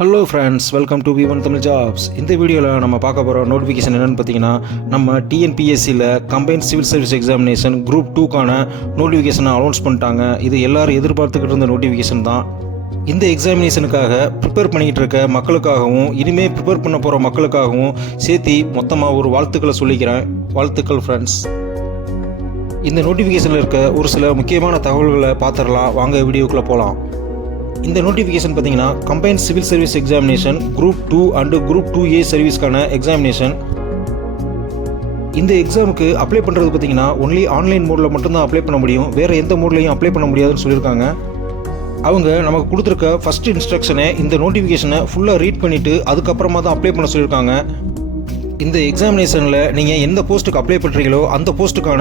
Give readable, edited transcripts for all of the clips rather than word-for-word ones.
Hello friends, welcome to V1 Tamil jobs. இந்த வீடியோவில் நம்ம பார்க்க போகிற நோட்டிஃபிகேஷன் என்னென்னு பார்த்தீங்கன்னா, நம்ம டிஎன்பிஎஸ்சியில் combined civil service examination group 2க்கான நோட்டிஃபிகேஷனை அனௌன்ஸ் பண்ணிட்டாங்க. இது எல்லோரும் எதிர்பார்த்துக்கிட்டு இருந்த நோட்டிஃபிகேஷன் தான். இந்த எக்ஸாமினேஷனுக்காக ப்ரிப்பேர் பண்ணிக்கிட்டு இருக்க மக்களுக்காகவும் இனிமேல் ப்ரிப்பேர் பண்ண போகிற மக்களுக்காகவும் சேர்த்து மொத்தமாக ஒரு வாழ்த்துக்களை சொல்லிக்கிறேன். வாழ்த்துக்கள் ஃப்ரெண்ட்ஸ். இந்த நோட்டிஃபிகேஷனில் இருக்க ஒரு சில முக்கியமான தகவல்களை பார்த்துடலாம். வாங்க வீடியோக்குள்ளே போகலாம். இந்த நோட்டிஃபிகேஷன் பார்த்தீங்கன்னா combined civil service examination group 2 and group 2A சர்வீஸ்க்கான எக்ஸாமினேஷன். இந்த எக்ஸாமுக்கு அப்ளை பண்ணுறது பார்த்தீங்கன்னா ஒன்லி ஆன்லைன் மோடில் மட்டும்தான் அப்ளை பண்ண முடியும். வேறு எந்த மோட்லையும் அப்ளை பண்ண முடியாதுன்னு சொல்லியிருக்காங்க. அவங்க நமக்கு கொடுத்துருக்க ஃபஸ்ட் இன்ஸ்ட்ரக்ஷனை இந்த நோட்டிஃபிகேஷனை ஃபுல்லாக ரீட் பண்ணிவிட்டு அதுக்கப்புறமா தான் அப்ளை பண்ண சொல்லியிருக்காங்க. இந்த எக்ஸாமினேஷனில் நீங்கள் எந்த போஸ்ட்டுக்கு அப்ளை பண்ணுறீங்களோ அந்த போஸ்ட்டுக்கான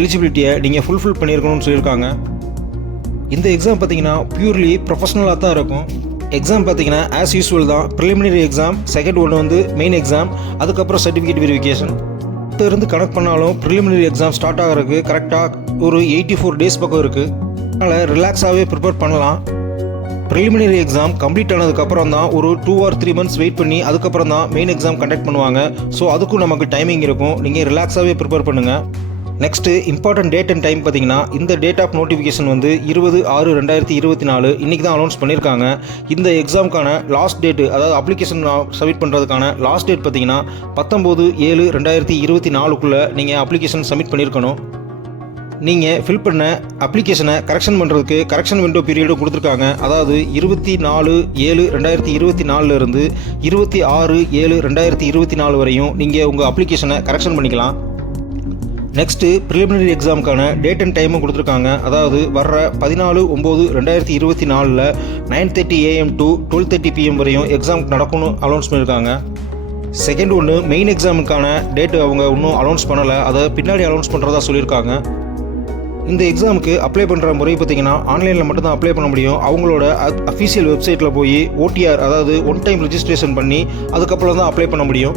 எலிஜிபிலிட்டியை நீங்கள் ஃபுல்ஃபில் பண்ணியிருக்கணும்னு சொல்லியிருக்காங்க. இந்த எக்ஸாம் பார்த்தீங்கன்னா பியூர்லி ப்ரொஃபஷனலாக தான் இருக்கும். எக்ஸாம் பார்த்தீங்கன்னா ஆஸ் யூஸ்வல் தான். ப்ரிலிமினரி எக்ஸாம், செகண்ட் ஒன்று வந்து மெயின் எக்ஸாம், அதுக்கப்புறம் சர்டிஃபிகேட் வெரிஃபிகேஷன். இருந்து கனெக்ட் பண்ணாலும் ப்ரிலிமினரி எக்ஸாம் ஸ்டார்ட் ஆகிறதுக்கு கரெக்டாக ஒரு 84 டேஸ் பக்கம் இருக்குது. அதனால் ரிலாக்ஸாகவே ப்ரிப்பேர் பண்ணலாம். ப்ரிலிமினரி எக்ஸாம் கம்ப்ளீட் ஆனதுக்கப்புறம் தான் ஒரு 2 or 3 months வெயிட் பண்ணி அதுக்கப்புறம் தான் மெயின் எக்ஸாம் கண்டக்ட் பண்ணுவாங்க. ஸோ அதுக்கும் நமக்கு டைமிங் இருக்கும். நீங்கள் ரிலாக்ஸாகவே ப்ரிப்பேர் பண்ணுங்கள். Next important date and time பார்த்தீங்கன்னா, இந்த டேட் ஆஃப் நோட்டிஃபிகேஷன் வந்து 20/6/2024 இன்றைக்கி தான் அனௌன்ஸ் பண்ணியிருக்காங்க. இந்த எக்ஸாமுக்கான லாஸ்ட் டேட்டு, அதாவது அப்ளிகேஷன் சப்மிட் பண்ணுறதுக்கான லாஸ்ட் டேட் பார்த்தீங்கன்னா 19/7/2024 நீங்கள் அப்ளிகேஷன் சப்மிட் பண்ணியிருக்கணும். நீங்கள் ஃபில் பண்ண அப்ளிகேஷனை கரெக்ஷன் பண்ணுறதுக்கு கரெக்ஷன் விண்டோ பீரியடும் கொடுத்துருக்காங்க. அதாவது 24/7/2024 இருந்து 26/7/2024 வரையும் நீங்கள் உங்கள் அப்ளிகேஷனை கரெக்ஷன் பண்ணிக்கலாம். நெக்ஸ்ட்டு ப்ரிலிமினரி எக்ஸாமுக்கான டேட் அண்ட் டைமும் கொடுத்துருக்காங்க. அதாவது வர்ற 14/9/2024 9:30 AM to 12:30 PM வரையும் எக்ஸாம் நடக்கும்னு அனௌன்ஸ் பண்ணியிருக்காங்க. செகண்ட் ஒன்று மெயின் எக்ஸாமுக்கான டேட்டு அவங்க இன்னும் அனௌன்ஸ் பண்ணலை. அதை பின்னாடி அனௌன்ஸ் பண்ணுறதா சொல்லியிருக்காங்க. இந்த எக்ஸாமுக்கு அப்ளை பண்ணுற முறை பார்த்திங்கன்னா ஆன்லைனில் மட்டும்தான் அப்ளை பண்ண முடியும். அவங்களோட அஃபீஷியல் வெப்சைட்டில் போய் OTR, அதாவது ஒன் டைம் ரெஜிஸ்ட்ரேஷன் பண்ணி அதுக்கப்புறம் தான் அப்ளை பண்ண முடியும்.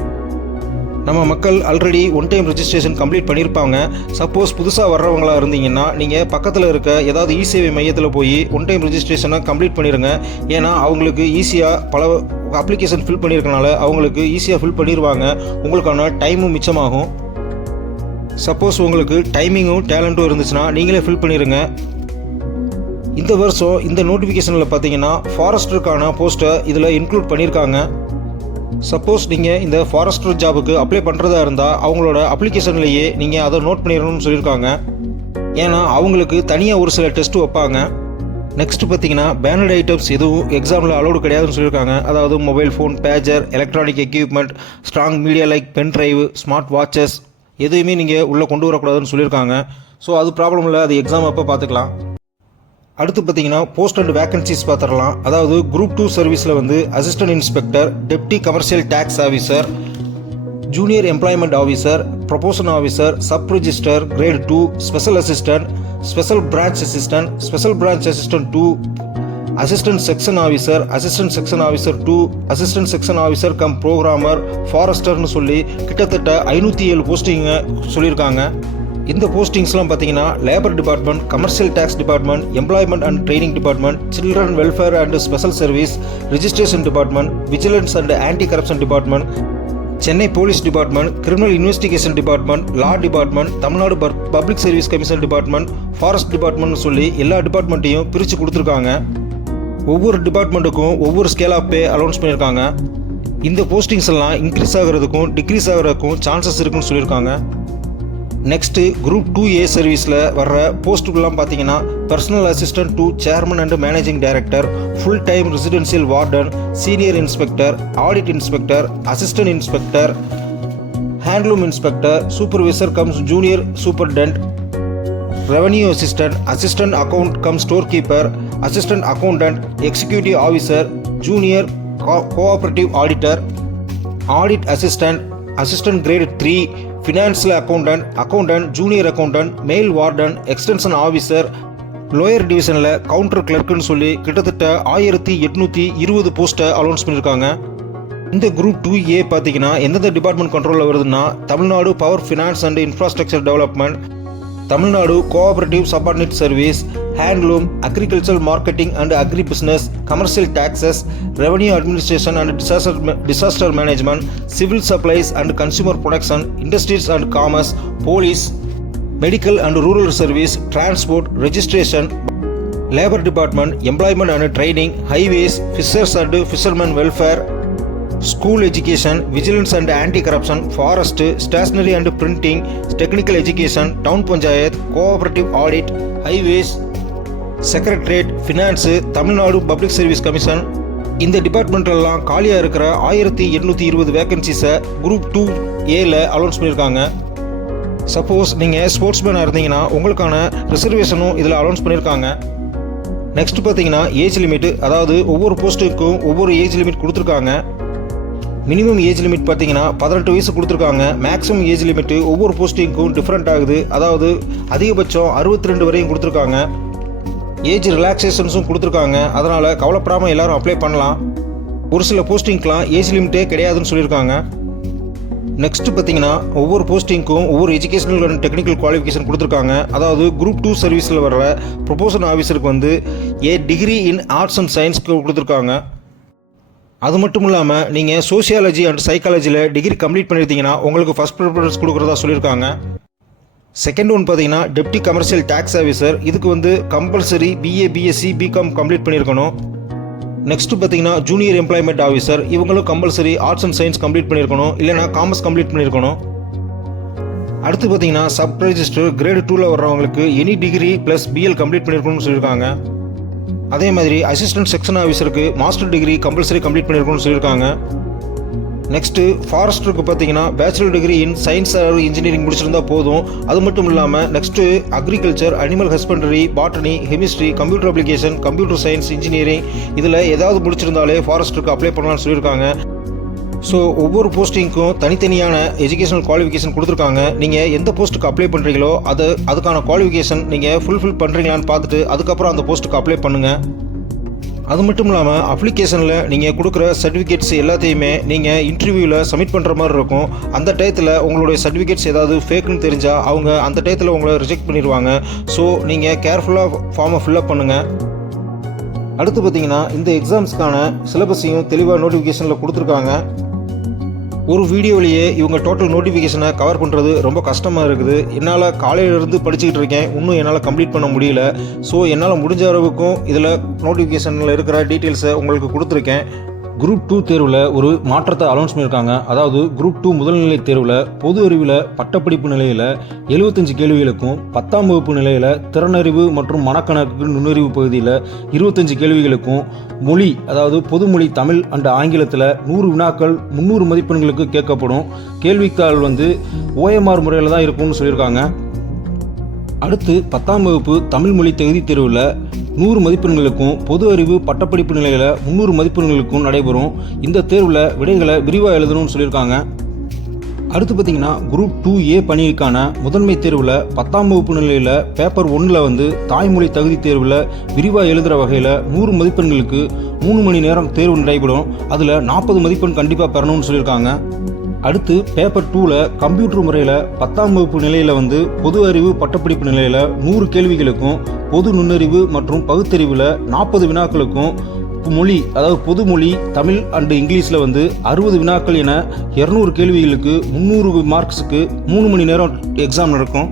நம்ம மக்கள் already one time registration complete பண்ணியிருப்பாங்க. சப்போஸ் புதுசாக வர்றவங்களாக இருந்தீங்கன்னா நீங்கள் பக்கத்தில் இருக்க ஏதாவது இ-சேவை மையத்தில் போய் ஒன் டைம் ரெஜிஸ்ட்ரேஷனை கம்ப்ளீட் பண்ணிடுங்க. ஏன்னா அவங்களுக்கு ஈஸியாக பல அப்ளிகேஷன் ஃபில் பண்ணியிருக்கனால அவங்களுக்கு ஈஸியாக ஃபில் பண்ணிடுவாங்க. உங்களுக்கான டைமும் மிச்சமாகும். சப்போஸ் உங்களுக்கு டைமிங்கும் டேலண்ட்டும் இருந்துச்சுன்னா நீங்களே ஃபில் பண்ணிடுங்க. இந்த வருஷம் இந்த நோட்டிஃபிகேஷனில் பார்த்தீங்கன்னா ஃபாரஸ்டருக்கான போஸ்ட்டை இதில் இன்க்ளூட் பண்ணியிருக்காங்க. சப்போஸ் நீங்கள் இந்த ஃபாரஸ்டர் ஜாபுக்கு அப்ளை பண்ணுறதா இருந்தால் அவங்களோட அப்ளிகேஷன்லேயே நீங்கள் அதை நோட் பண்ணிடணும்னு சொல்லியிருக்காங்க. ஏன்னா அவங்களுக்கு தனியாக ஒரு சில டெஸ்ட்டு வைப்பாங்க. நெக்ஸ்ட்டு பார்த்தீங்கன்னா பேனட் ஐட்டம்ஸ் எதுவும் எக்ஸாமில் அலோடு கிடையாதுன்னு சொல்லியிருக்காங்க. அதாவது mobile phone, pager, electronic equipment, strong media like pen drive, smart watches எதுவுமே நீங்கள் உள்ளே கொண்டு வரக்கூடாதுன்னு சொல்லியிருக்காங்க. ஸோ அது ப்ராப்ளம் இல்லை, அது எக்ஸாம் அப்போ பார்த்துக்கலாம். அடுத்து பார்த்தீங்கன்னா போஸ்ட் அண்ட் வேகன்சிஸ் பார்த்துடலாம். அதாவது குரூப் 2 சர்வீஸில் வந்து assistant inspector, deputy commercial tax officer, junior employment officer, probation officer, sub register grade 2, special assistant, special branch assistant, special branch assistant 2, assistant section officer, assistant section officer 2, assistant section officer cum programmer, ஃபாரஸ்டர்னு சொல்லி கிட்டத்தட்ட 507 போஸ்டிங்கை சொல்லியிருக்காங்க. இந்த போஸ்டிங்ஸ்லாம் பார்த்தீங்கன்னா labour department, commercial tax department, employment and training department, children welfare and special service, registration department, vigilance and anti corruption department, Chennai police department, criminal investigation department, law department, Tamil Nadu public service commission department, forest டிபார்ட்மெண்ட்னு சொல்லி எல்லா டிபார்ட்மெண்ட்டையும் பிரித்து கொடுத்துருக்காங்க. ஒவ்வொரு டிபார்ட்மெண்ட்டுக்கும் ஒவ்வொரு scale of pay announce பண்ணியிருக்காங்க. இந்த postings எல்லாம் இன்க்ரீஸ் ஆகிறதுக்கும் டிக்ரீஸ் ஆகிறதுக்கும் சான்சஸ் இருக்குன்னு சொல்லியிருக்காங்க. நெக்ஸ்ட்டு குரூப் 2A சர்வீஸில் வர்ற போஸ்ட்டுக்கெல்லாம் பார்த்தீங்கன்னா personal assistant to chairman and managing director, full time residential warden, senior inspector, audit inspector, assistant inspector, handloom inspector, supervisor cum junior superintendent, revenue assistant, assistant account cum store keeper, assistant accountant, executive officer, junior cooperative auditor, audit assistant, assistant grade 3, financial accountant, accountant, junior accountant, male warden, extension officer, lower டிவிஷனில் counter கிளர்க்குன்னு சொல்லி கிட்டத்தட்ட 1820 போஸ்ட்டை announce பண்ணியிருக்காங்க. இந்த group 2A பார்த்தீங்கன்னா எந்தெந்த department கண்ட்ரோலில் வருதுன்னா Tamil Nadu power finance and infrastructure development, Tamil Nadu cooperative subordinate service, handloom, agriculture marketing and agri business, commercial taxes, revenue administration and disaster management, civil supplies and consumer production, industries and commerce, police, medical and rural service, transport, registration, labour department, employment and training, highways, fishers and fisherman welfare, school education, vigilance and anti corruption, forest, stationery and printing, technical education, town panchayat, cooperative audit, highways, secretariat, finance, Tamil Nadu public service commission. இந்த டிபார்ட்மெண்ட்லாம் காலியாக இருக்கிற 1820 வேகன்சிஸை group 2A allowance பண்ணியிருக்காங்க. Suppose நீங்கள் ஸ்போர்ட்ஸ்மேனாக இருந்தீங்கன்னா உங்களுக்கான ரிசர்வேஷனும் இதில் allowance பண்ணியிருக்காங்க. Next பார்த்தீங்கன்னா ஏஜ் லிமிட், அதாவது ஒவ்வொரு போஸ்ட்டுக்கும் ஒவ்வொரு ஏஜ் லிமிட் கொடுத்துருக்காங்க. மினிமம் ஏஜ் லிமிட் பார்த்தீங்கன்னா 18 வயசு கொடுத்துருக்காங்க. மேக்ஸிமம் ஏஜ் லிமிட்டு ஒவ்வொரு போஸ்டிங்க்கும் டிஃப்ரெண்ட் ஆகுது, அதாவது அதிகபட்சம் 62 வரையும் கொடுத்துருக்காங்க. ஏஜ் ரிலாக்ஸேஷன்ஸும் கொடுத்துருக்காங்க. அதனால் கவலைப்படாமல் எல்லோரும் அப்ளை பண்ணலாம். ஒரு சில போஸ்டிங்க்கெலாம் ஏஜ் லிமிட்டே கிடையாதுன்னு சொல்லியிருக்காங்க. நெக்ஸ்ட் பார்த்தீங்கன்னா ஒவ்வொரு போஸ்டிங்க்கும் ஒவ்வொரு எஜுகேஷனல் அண்ட் டெக்னிக்கல் குவாலிஃபிகேஷன் கொடுத்துருக்காங்க. அதாவது குரூப் 2 சர்வீஸில் வர்ற ப்ரொபோஷன் ஆஃபீஸருக்கு வந்து டிகிரி இன் ஆர்ட்ஸ் அண்ட் சயின்ஸ்க்கு கொடுத்துருக்காங்க. அது மட்டும் இல்லாமல் நீங்கள் சோசியாலஜி அண்ட் சைக்காலஜியில் டிகிரி கம்ப்ளீட் பண்ணியிருந்தீங்கன்னா உங்களுக்கு ஃபஸ்ட் ப்ரிஃபரன்ஸ் கொடுக்குறதா சொல்லியிருக்காங்க. செகண்ட் ஒன் பார்த்தீங்கன்னா டெப்டி கமர்ஷியல் டேக்ஸ் ஆஃபீஸர், இதுக்கு வந்து compulsory BA, BSc, BCom complete பண்ணியிருக்கணும். நெக்ஸ்ட்டு பார்த்தீங்கன்னா ஜூனியர் எம்ப்ளாய்மெண்ட் ஆஃபீஸர், இவங்களும் compulsory arts and science complete பண்ணியிருக்கணும், இல்லைனா காமர்ஸ் கம்ப்ளீட் பண்ணியிருக்கணும். அடுத்து பார்த்தீங்கன்னா சப் ரெஜிஸ்டர் கிரேட் 2ல் வர்றவங்களுக்கு any degree plus BL complete பண்ணியிருக்கணும்னு சொல்லியிருக்காங்க. அதே மாதிரி அசிஸ்டன்ட் செக்ஷன் ஆஃபீஸருக்கு மாஸ்டர் டிகிரி கம்பல்சரி கம்ப்ளீட் பண்ணியிருக்கணும்னு சொல்லியிருக்காங்க. நெக்ஸ்ட்டு ஃபாரஸ்டருக்கு பார்த்தீங்கன்னா bachelor degree in science or engineering முடிச்சிருந்தா போதும். அது மட்டும் இல்லாமல் next agriculture, animal husbandry, botany, chemistry, computer application, computer science, engineering இதில் ஏதாவது முடிச்சிருந்தாலே ஃபாரஸ்டருக்கு அப்ளை பண்ணலாம்னு சொல்லியிருக்காங்க. ஸோ ஒவ்வொரு போஸ்டிங்க்கும் தனித்தனியான எஜுகேஷனல் குவாலிஃபிகேஷன் கொடுத்துருக்காங்க. நீங்கள் எந்த போஸ்ட்டுக்கு அப்ளை பண்ணுறீங்களோ அதுக்கான குவாலிஃபிகேஷன் நீங்கள் ஃபுல்ஃபில் பண்ணுறீங்களான்னு பார்த்துட்டு அதுக்கப்புறம் அந்த போஸ்ட்டுக்கு அப்ளை பண்ணுங்கள். அது மட்டும் இல்லாமல் அப்ளிகேஷனில் நீங்கள் கொடுக்குற சர்டிஃபிகேட்ஸ் எல்லாத்தையுமே நீங்கள் இன்டர்வியூவில் சப்மிட் பண்ணுற மாதிரி இருக்கும். அந்த டயத்தில் உங்களுடைய சர்டிஃபிகேட்ஸ் ஏதாவது ஃபேக்குன்னு தெரிஞ்சால் அவங்க அந்த டயத்தில் உங்களை ரிஜெக்ட் பண்ணிடுவாங்க. ஸோ நீங்கள் கேர்ஃபுல்லாக ஃபார்மை ஃபில்அப் பண்ணுங்கள். அடுத்து பார்த்தீங்கன்னா இந்த எக்ஸாம்ஸ்க்கான சிலபஸையும் தெளிவாக நோட்டிஃபிகேஷனில் கொடுத்துருக்காங்க. ஒரு வீடியோவிலேயே இவங்க டோட்டல் நோட்டிஃபிகேஷனை கவர் பண்ணுறது ரொம்ப கஷ்டமாக இருக்குது. என்னால் காலையிலேருந்து படிச்சுக்கிட்டு இருக்கேன், இன்னும் என்னால் கம்ப்ளீட் பண்ண முடியல. ஸோ என்னால் முடிஞ்ச அளவுக்கும் இதில் நோட்டிஃபிகேஷனில் இருக்கிற டீட்டெயில்ஸை உங்களுக்கு கொடுத்துருக்கேன். குரூப் 2 தேர்வில் ஒரு மாற்றத்தை அனௌன்ஸ் பண்ணியிருக்காங்க. அதாவது குரூப் 2 முதல்நிலை தேர்வில் பொது அறிவில் பட்டப்படிப்பு நிலையில் 75 கேள்விகளுக்கும், 10ஆம் வகுப்பு நிலையில் திறனறிவு மற்றும் மனக்கணக்கு நுண்ணறிவு பகுதியில் 25 கேள்விகளுக்கும், மொழி அதாவது பொதுமொழி தமிழ் அண்ட் ஆங்கிலத்தில் 100 வினாக்கள் 300 மதிப்பெண்களுக்கு கேட்கப்படும். கேள்வித்தாள் வந்து OMR முறையில் தான் இருக்கும்னு சொல்லியிருக்காங்க. அடுத்து 10ஆம் வகுப்பு தமிழ் மொழி தகுதி தேர்வில் 100 மதிப்பெண்களுக்கும், பொது அறிவு பட்டப்படிப்பு நிலையில் 300 மதிப்பெண்களுக்கும் நடைபெறும். இந்த தேர்வில் விடைகளை விரிவாக எழுதணும்னு சொல்லியிருக்காங்க. அடுத்து பார்த்தீங்கன்னா குரூப் 2A பணிக்கான முதன்மை தேர்வில் 10ஆம் வகுப்பு நிலையில் பேப்பர் 1ல் வந்து தாய்மொழி தகுதி தேர்வில் விரிவாக எழுதுகிற வகையில் 100 மதிப்பெண்களுக்கு 3 மணி நேரம் தேர்வு நடைபெறும். அதில் 40 மதிப்பெண் கண்டிப்பாக பெறணும்னு சொல்லியிருக்காங்க. அடுத்து பேப்பர் 2ல் கம்ப்யூட்டர் முறையில் 10ஆம் வகுப்பு நிலையில் வந்து பொது அறிவு பட்டப்படிப்பு நிலையில் 100 கேள்விகளுக்கும், பொது நுண்ணறிவு மற்றும் பகுத்தறிவில் 40 வினாக்களுக்கும், மொழி அதாவது பொதுமொழி தமிழ் அண்ட் இங்கிலீஷில் வந்து 60 வினாக்கள் என 200 கேள்விகளுக்கு 300 மார்க்ஸுக்கு 3 மணி நேரம் எக்ஸாம் நடக்கும்.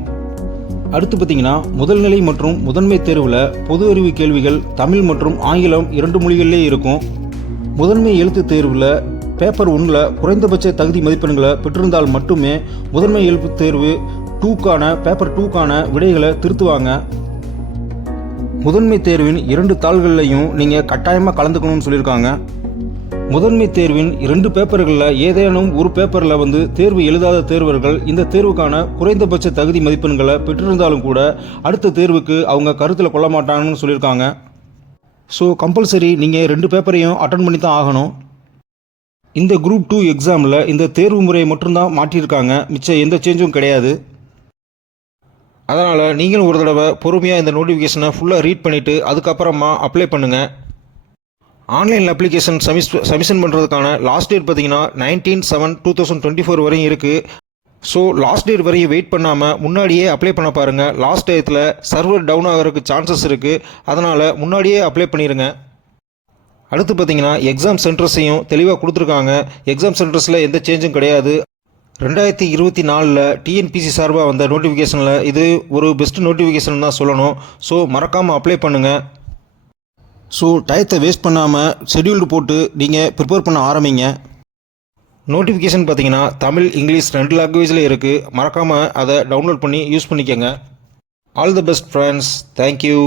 அடுத்து பார்த்தீங்கன்னா முதல்நிலை மற்றும் முதன்மை தேர்வில் பொது அறிவு கேள்விகள் தமிழ் மற்றும் ஆங்கிலம் 2 மொழிகளிலே இருக்கும். முதன்மை எழுத்து தேர்வில் பேப்பர் 1ல் குறைந்தபட்ச தகுதி மதிப்பெண்களை பெற்றிருந்தால் மட்டுமே முதன்மை எழுத்து தேர்வு பேப்பர் 2க்கான விடைகளை திருத்துவாங்க. முதன்மை தேர்வின் 2 தாள்கள்லையும் நீங்கள் கட்டாயமாக கலந்துக்கணும்னு சொல்லியிருக்காங்க. முதன்மை தேர்வின் 2 பேப்பர்களில் ஏதேனும் ஒரு பேப்பரில் வந்து தேர்வு எழுதாத தேர்வர்கள் இந்த தேர்வுக்கான குறைந்தபட்ச தகுதி மதிப்பெண்களை பெற்றிருந்தாலும் கூட அடுத்த தேர்வுக்கு அவங்க கருத்தில் கொள்ள மாட்டாங்கன்னு சொல்லியிருக்காங்க. ஸோ கம்பல்சரி நீங்கள் 2 பேப்பரையும் அட்டன் பண்ணி தான் ஆகணும். இந்த குரூப் 2 எக்ஸாமில் இந்த தேர்வு முறையை மட்டும்தான் மாற்றியிருக்காங்க, மிச்சம் எந்த சேஞ்சும் கிடையாது. அதனால் நீங்களும் ஒரு தடவை பொறுமையாக இந்த நோட்டிஃபிகேஷனை ஃபுல்லாக ரீட் பண்ணிவிட்டு அதுக்கப்புறமா அப்ளை பண்ணுங்கள். ஆன்லைனில் அப்ளிகேஷன் சப்மிஷன் பண்ணுறதுக்கான லாஸ்ட் டேட் பார்த்தீங்கன்னா 19/7/2024 வரையும் இருக்குது. ஸோ லாஸ்ட் டேட் வரையும் வெயிட் பண்ணாமல் முன்னாடியே அப்ளை பண்ண பாருங்கள். லாஸ்ட் டயத்தில் சர்வர் டவுன் ஆகிறதுக்கு சான்சஸ் இருக்குது. அதனால் முன்னாடியே அப்ளை பண்ணிடுங்க. அடுத்து பார்த்தீங்கன்னா எக்ஸாம் சென்டர்ஸையும் தெளிவாக கொடுத்துருக்காங்க. எக்ஸாம் சென்டர்ஸில் எந்த சேஞ்சும் கிடையாது. 2024 டிஎன்பிசி சார்பாக வந்த நோட்டிஃபிகேஷனில் இது ஒரு பெஸ்ட் நோட்டிஃபிகேஷன் தான் சொல்லணும். ஸோ மறக்காமல் அப்ளை பண்ணுங்கள். ஸோ டயத்தை வேஸ்ட் பண்ணாமல் ஷெட்யூல்டு போட்டு நீங்கள் ப்ரிப்பேர் பண்ண ஆரம்பிங்க. நோட்டிஃபிகேஷன் பார்த்தீங்கன்னா தமிழ், இங்கிலீஷ் 2 லாங்குவேஜில் இருக்குது. மறக்காமல் அதை டவுன்லோட் பண்ணி யூஸ் பண்ணிக்கோங்க. All the best friends. Thank you.